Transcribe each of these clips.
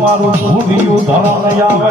મારું ભૂલ્યું ધરણ આવે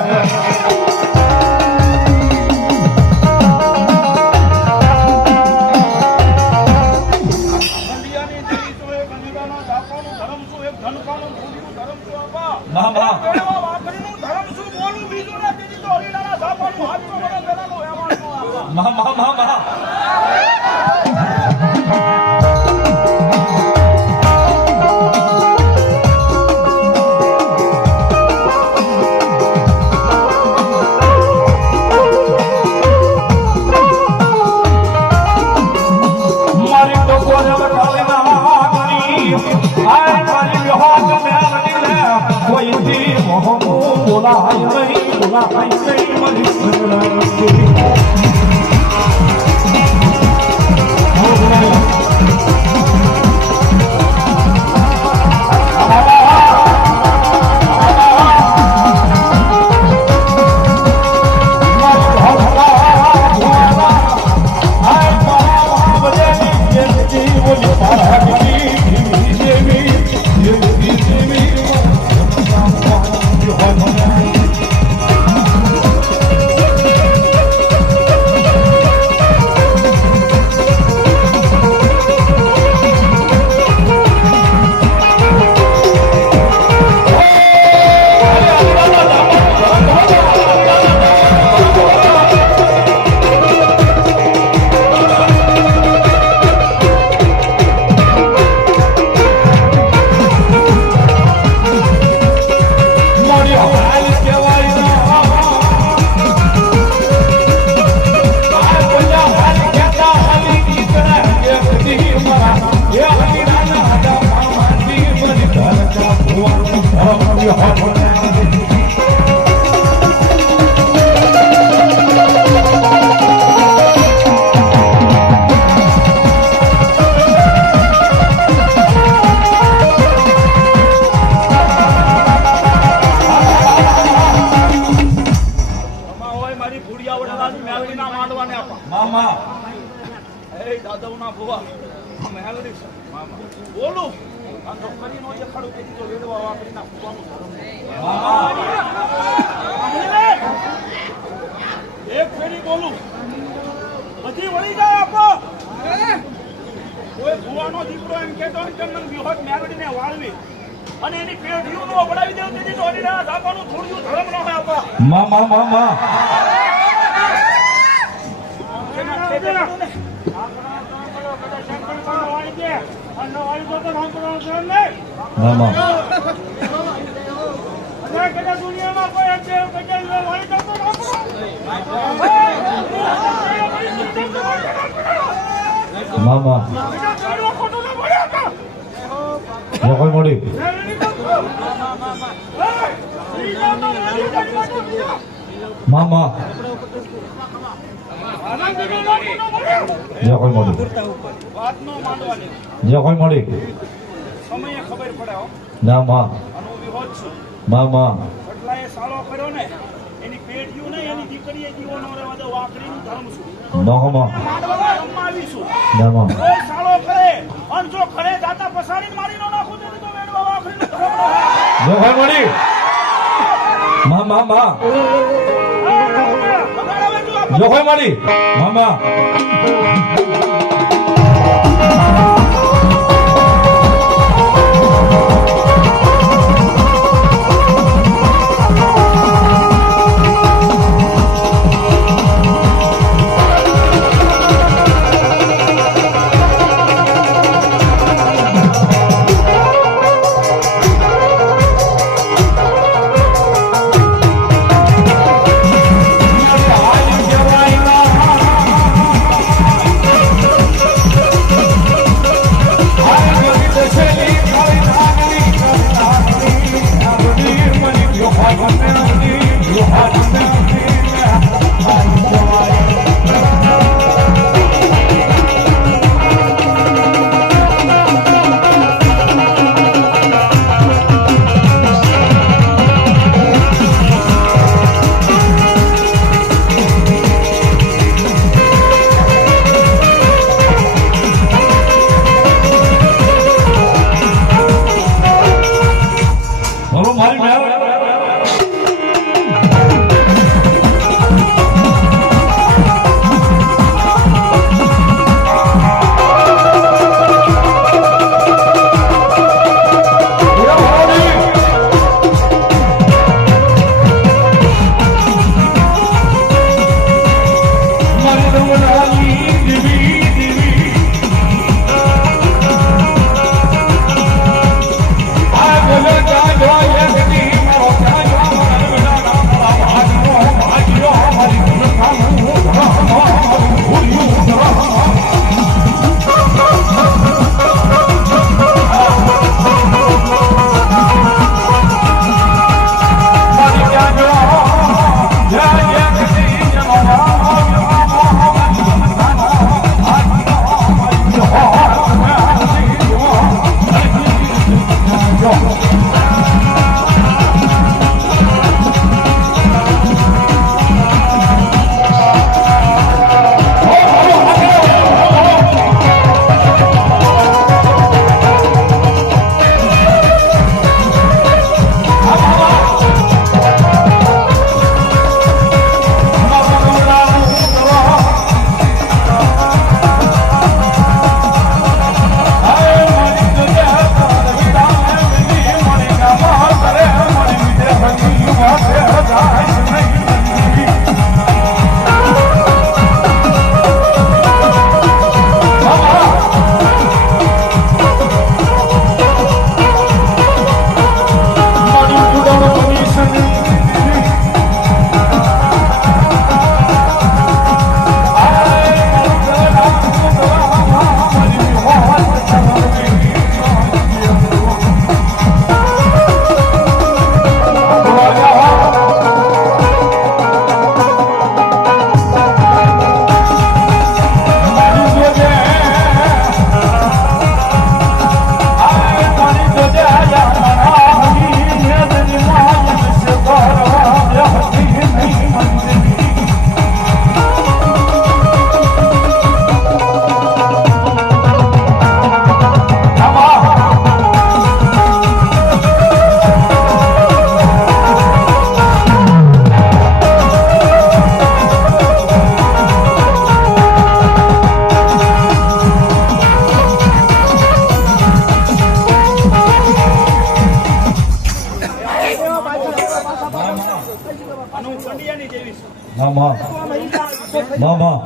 મામા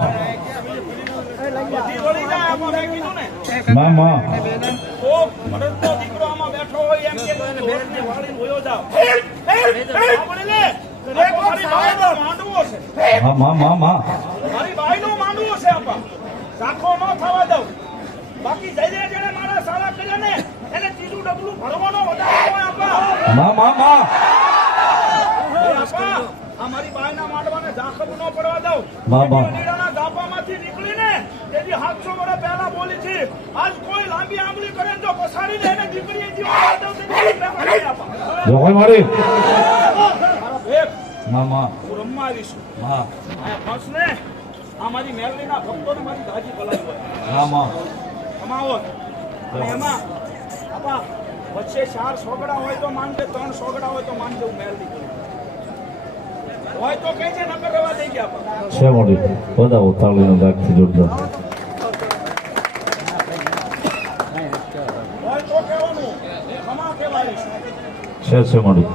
બધી વળી જાય આમાં મેં કીધું ને મામા તો ભરતનો દીકરો આમાં બેઠો હોય એમ કે તમે ભરતને વાળીને વયો જાઓ. આપણે લે મારી બાઈનો માંડવો છે. હા મામા મારી બાઈનો માંડવો છે આપા. ઝાંખો ન થવા દઉં. બાકી જઈને જેને મારા સારા કર્યા ને એને ત્રીજું ડબલું ભરવાનો વધારે હોય આપા. મામા આપા આ મારી બાઈના માંડવાને ઝાંખો ન પડવા દઉં. બાબા. નીડાના ઝાપામાંથી નીકળીને તેથી 700 વર્ષ પહેલા બોલી છે. આજ કોઈ લાંબી આંગળી કરે ને જો પસારીને એને દીકરીએ જીવવા દઉં તો આપા. જો કોઈ મારી એક મામા હું રમવા આવીશું. હા આ ફર્સ્ટ ને આ મારી મેલડીના ભક્તોને મારી દાજી ભલાઈ હોય. મામા કમાવો અને એમાં આપા વચ્ચે 4 સોગડા હોય તો માનજે, 3 સોગડા હોય તો માનજે હું મેલડી કરું. હોય તો કઈ છે નકર રવા દઈ ગયા આપા. છે મોડી બધાઓ તાળીનો દાગથી જોડજો હોય તો કહેવાનું કમા કહેવાય છે મોડી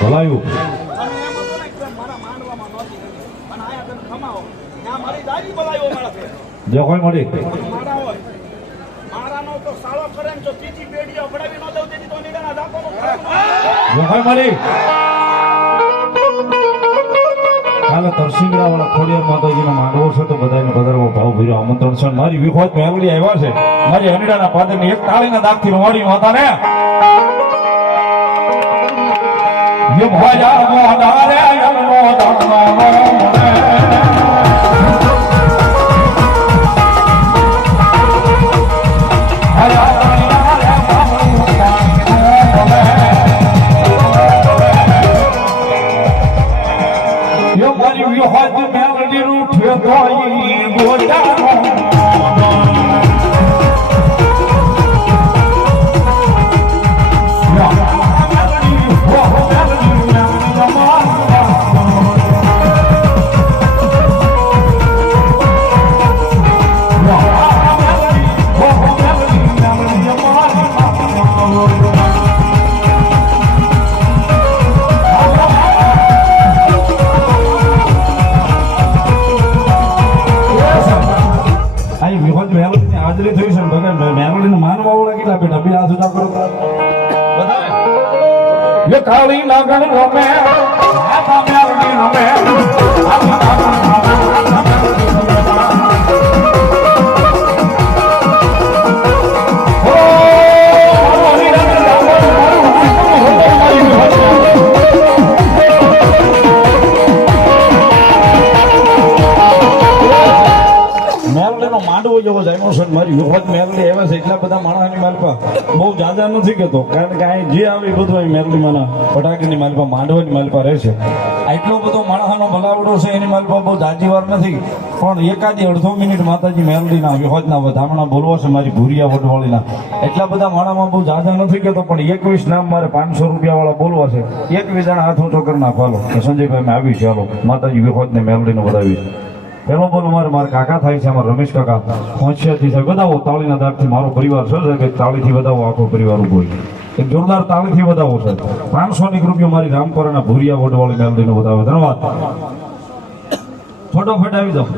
ભલાયું અને એમ હતું ને કે મારા માંડવામાં નહોતી અને આયા તને ખમાવો ત્યાં મારી દાદી બોલાવ્યો મારા ફેર જો કોઈ મોડી મારા હોય મારાનો તો સાળો કરે ને જો ત્રીજી પેઢી અપડાવી ન દઉં તેથી તો નીડાના ઝાપાનો જો કોઈ મોડી કાલે તરસિંગડા વાળા ખોડિયાર માતાજીનો માંડવો છે તો બધાને પધારવો ભાવ ભર્યો આમંત્રણ છે. મારી વિખોત મેલડી આવ્યા છે. મારી હનીડાના પાદરની એક તાળીના દાગથી રવાડી હતા ને યે ભોજા મોડારે યમનો દાનો હાજરી થઈ છે મેલોડીને માનવા વાળા કેટલા બેઠા બે હાથ ઉજા કરો બધાએ કાળી નાગણ રમે મેલોડી રમે માંડવો જેવો જામ્યો છે. મારી વખત મેલડી આવ્યા છે એટલા બધા માણસની માલપા બહુ જાજા નથી કહેતો, કારણ કે અહીં જે આવે એ બધું અહીં મેલડીમાંના ફટાકીની માલપા માંડવાની માલપા રહે છે. એટલો બધો માણસનો ભલાવડો છે એની માલપા બહુ જાજી વાર નથી, પણ એકાદી અડધો મિનિટ માતાજી મેલડીના વિહોજના વધામણા બોલવા છે મારી ભૂરિયા વડવાળીના. એટલા બધા માણામાં બહુ જાજા નથી કહેતો, પણ 21 નામ મારે 500 રૂપિયા વાળા બોલવા છે. 21 જણા હાથ ઊંચો કરી નાખવાનો કે સંજયભાઈ મેં આવી છે, હાલો માતાજી વિહોજને મેલડીને વધાવી છે. પેલો બોલ મારા કાકા થાય છે, અમારા રમેશ કાકા પહોંચ્યાથી સાહેબ બધાવો તાળીના દાગથી મારો પરિવાર છે સાહેબ, તાળીથી બધાવો આખો પરિવાર ઉભો છે. એક જોરદાર તાળીથી બધાવો છે. 500 રૂપિયા મારી રામપરાના ભૂરિયા વડવાળી મેલડીનો બતાવે. ધન્યવાદ. ફટાફટ આવી જાઓ.